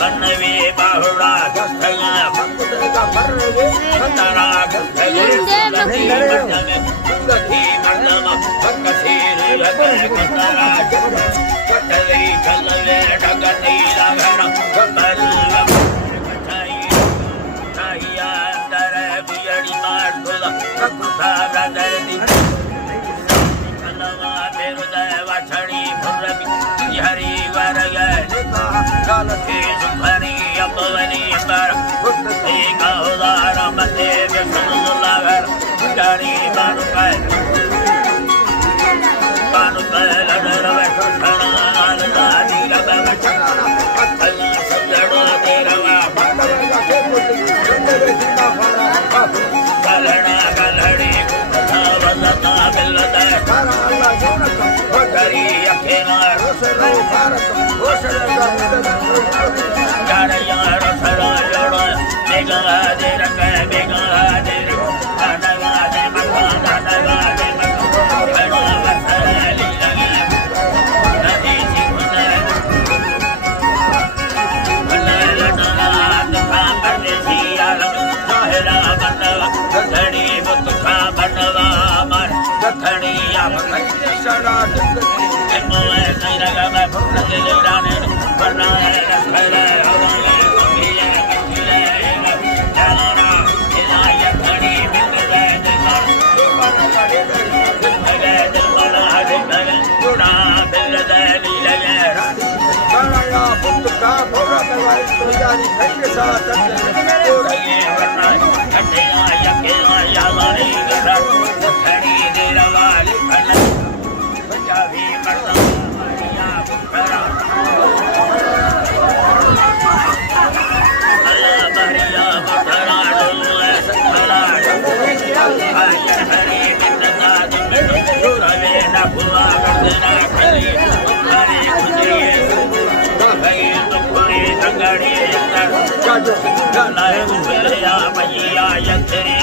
बनवे बाहुड़ा गस्थया मंगुदगा मरवे संतरा गस्थया गथी मंदमा भक्सीर लगे कंदरा कटली कलवे डगती रगण कमलम कटाई ताहिया अंदर बियड़ी मार खुला ककुसा रदरदी कलवा देवदय वाछड़ी भुरबी हरि वरगे कालती सुखनी अपवनी पर भक्ति का उदार मते व्यसनलागर जानी बानुकर लडरवे खना लादी रबे खना अली सजड़ो तेरवा बांधवा के मुझे चंदरे जिंदा फरा कलड़ा कलड़ी वदता बिलदे करा अल्लाह जोनक वकरी अखेना रसरो भारत ओसरदा गाड़िया रसरा जोड़ बेगा दे रखे बेगा दे दादा दे मखा दादा दे मखा बड़ा वसली लगे नदी सिखने भले लडना दिखा परदेसी आलम साहिरा बनवा गधड़ी मुतखा बनवा मर गधड़ी अब सड़ा जिंदगी मोए सैरगा में फुट के लेराने बनाए रखले होले गोभिया किले जाना इलाया घड़ी मिल गए दिलर पर पड़े दिल बड़ा दिल जुड़ा दिल दली लगे बड़ा पुतका भोरा दवाई तुजारी खैके साथ तोड़े वरना हटिया यके या लारी गरा घड़ी दे रवाली फल पंजाबी मर्दा मारिया बुखरा अल्लाह बहरिया बुखरा डोले सखला हरी बिंदा दिन जुरवे न बुआ गदना खली हरी गुजरी भई तो कोई तंगड़ी जाजो लाए गुजरिया मैया यथरी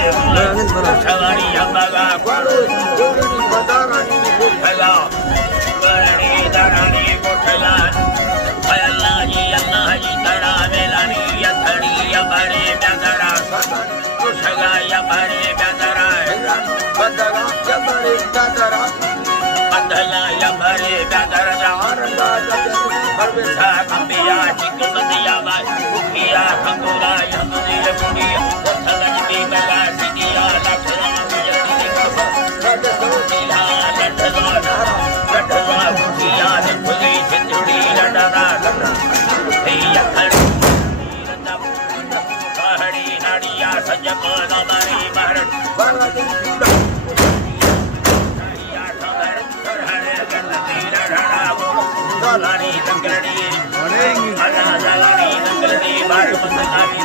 सवारी अम्बगा कोड़ो जोड़ी बदारानी बुखला बरणी दरानी बुखला अल्लाह जी तड़ा मेलानी यथड़ी अबरे बेदरा बुखला अबरे बेदरा बदरा अबरे बेदरा बदला अबरे बेदरा औरंगा परवेशा कंबिया चिकमदिया बुखिया खंगोला यमुनी बुनिया थलंगी बला सिगिया लखला यति कबा रदोला लठवा बुखिया ने खुली चितुड़ी लडरा हे यखड़ी पहाड़ी नाड़िया सजको नमरी महरण बरदी नाड़िया ठगर हरे गलती लडरा वो दलानी तंगड़ी अना दलानी तंगड़ी बार पतलानी